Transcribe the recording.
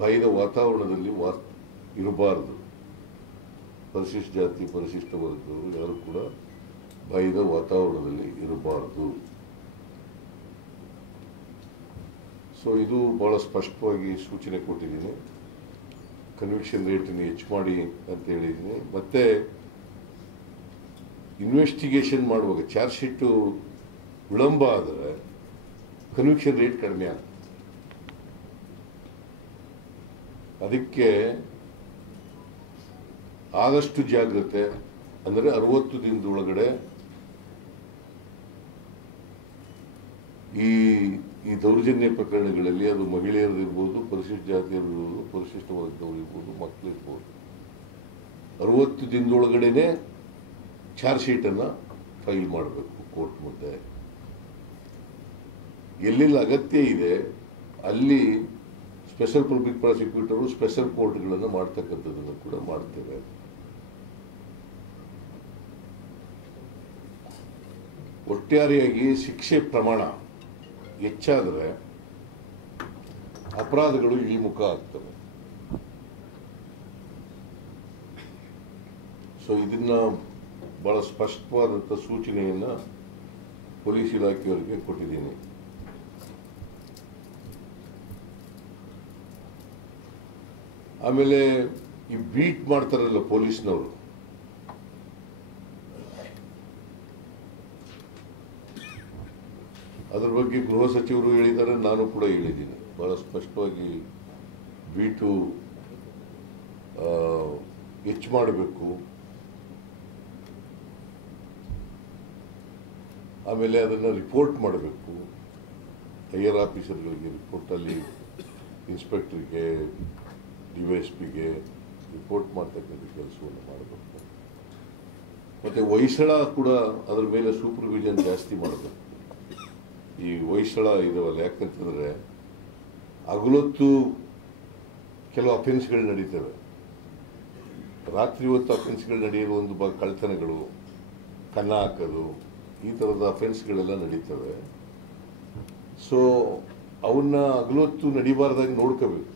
ಭಯದ ವಾತಾವರಣದಲ್ಲಿ ಇರಬಾರದು. ಪರಿಶಿಷ್ಟ ಜಾತಿ ಪರಿಶಿಷ್ಟ ವರ್ಗದವರು ಯಾರು ಕೂಡ ಭಯದ ವಾತಾವರಣದಲ್ಲಿ ಇರಬಾರದು. ಸೊ ಇದು ಬಹಳ ಸ್ಪಷ್ಟವಾಗಿ ಸೂಚನೆ ಕೊಟ್ಟಿದ್ದೀನಿ. ಕನ್ವಿಕ್ಷನ್ ರೇಟನ್ನು ಹೆಚ್ಚು ಮಾಡಿ ಅಂತ ಹೇಳಿದ್ದೀನಿ. ಮತ್ತೆ ಇನ್ವೆಸ್ಟಿಗೇಷನ್ ಮಾಡುವಾಗ ಚಾರ್ಜ್ ಶೀಟು ವಿಳಂಬ ಆದರೆ ಕನ್ವಿಕ್ಷನ್ ರೇಟ್ ಕಡಿಮೆ ಆಗುತ್ತೆ. ಅದಕ್ಕೆ ಆದಷ್ಟು ಜಾಗ್ರತೆ ಅಂದರೆ 60 ದಿನದೊಳಗಡೆ ಈ ದೌರ್ಜನ್ಯ ಪ್ರಕರಣಗಳಲ್ಲಿ ಅದು ಮಹಿಳೆಯರಿರ್ಬೋದು, ಪರಿಶಿಷ್ಟ ಜಾತಿಯರಿರ್ಬೋದು, ಪರಿಶಿಷ್ಟ ವರ್ಗದವರು ಇರ್ಬೋದು, ಮಕ್ಕಳಿರ್ಬೋದು, 60 ದಿನದೊಳಗಡೆನೆ ಚಾರ್ಜ್ ಶೀಟನ್ನು ಫೈಲ್ ಮಾಡಬೇಕು ಕೋರ್ಟ್ ಮುಂದೆ. ಎಲ್ಲೆಲ್ಲಿ ಅಗತ್ಯ ಇದೆ ಅಲ್ಲಿ ಸ್ಪೆಷಲ್ ಪಬ್ಲಿಕ್ ಪ್ರಾಸಿಕ್ಯೂಟರು ಸ್ಪೆಷಲ್ ಕೋರ್ಟ್ಗಳನ್ನು ಮಾಡ್ತಕ್ಕಂಥದ್ದನ್ನು ಕೂಡ ಮಾಡ್ತೇವೆ. ಒಟ್ಟಾರೆಯಾಗಿ ಶಿಕ್ಷೆ ಪ್ರಮಾಣ ಹೆಚ್ಚಾದರೆ ಅಪರಾಧಗಳು ಇಳಿಮುಖ ಆಗ್ತವೆ. ಸೊ ಇದನ್ನ ಬಹಳ ಸ್ಪಷ್ಟವಾದಂಥ ಸೂಚನೆಯನ್ನು ಪೊಲೀಸ್ ಇಲಾಖೆಯವರಿಗೆ ಕೊಟ್ಟಿದ್ದೀನಿ. ಆಮೇಲೆ ಈ ಬೀಟ್ ಮಾಡ್ತಾರಲ್ಲ ಪೊಲೀಸ್ನವರು, ಅದ್ರ ಬಗ್ಗೆ ಗೃಹ ಸಚಿವರು ಹೇಳಿದ್ದಾರೆ, ನಾನು ಕೂಡ ಹೇಳಿದ್ದೀನಿ ಬಹಳ ಸ್ಪಷ್ಟವಾಗಿ. ಬೀಟು ಹೆಚ್ಚು ಮಾಡಬೇಕು. ಆಮೇಲೆ ಅದನ್ನು ರಿಪೋರ್ಟ್ ಮಾಡಬೇಕು. ಹೈಯರ್ ಆಫೀಸರ್ಗಳಿಗೆ ರಿಪೋರ್ಟಲ್ಲಿ ಇನ್ಸ್ಪೆಕ್ಟರ್ಗೆ, DYSPಗೆ ರಿಪೋರ್ಟ್ ಮಾಡ್ತಕ್ಕಂಥ ಕೆಲಸವನ್ನು ಮಾಡಬೇಕು. ಮತ್ತು ಹೊಯ್ಸಳ ಕೂಡ ಅದರ ಮೇಲೆ ಸೂಪರ್ವಿಷನ್ ಜಾಸ್ತಿ ಮಾಡಬೇಕು. ಈ ಹೊಯ್ಸಳ ಇದಾವಲ್ಲ, ಯಾಕಂತಂದರೆ ಹಗಲೊತ್ತು ಕೆಲವು ಅಫೆನ್ಸ್ಗಳು ನಡೀತವೆ, ರಾತ್ರಿ ಹೊತ್ತು ಅಫೆನ್ಸ್ಗಳು ನಡೆಯಲು ಒಂದು ಕಳ್ತನಗಳು, ಕನ್ನ ಹಾಕೋದು, ಈ ಥರದ ಅಫೆನ್ಸ್ಗಳೆಲ್ಲ ನಡೀತವೆ. ಸೊ ಅವನ್ನ ಹಗಲೊತ್ತು ನಡಿಬಾರ್ದಾಗಿ ನೋಡ್ಕೋಬೇಕು.